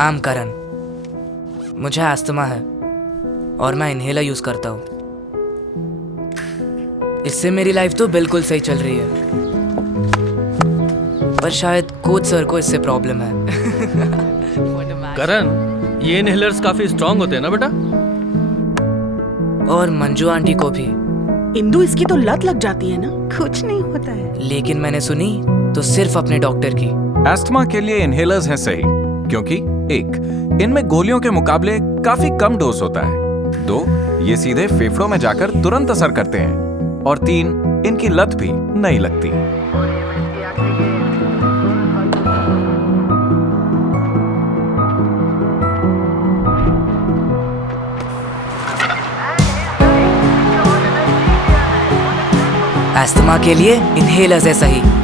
आम करण, मुझे अस्थमा है और मैं इनहेलर यूज करता हूँ। इससे मेरी लाइफ तो बिल्कुल सही चल रही है, पर शायद कोच सर को इससे प्रॉब्लम है। करण, ये इनहेलर्स काफी स्ट्रांग होते हैं ना बेटा? और मंजू आंटी को भी। इंदु, इसकी तो लत लग जाती है ना। कुछ नहीं होता है। लेकिन मैंने सुनी तो सिर्फ अपने डॉक्टर की। एस्थमा के लिए इनहेलर्स हैं सही, क्योंकि 1. इनमें गोलियों के मुकाबले काफी कम डोज होता है। 2. ये सीधे फेफड़ों में जाकर तुरंत असर करते हैं। और 3. इनकी लत भी नहीं लगती। अस्थमा के लिए इनहेलर्स है सही।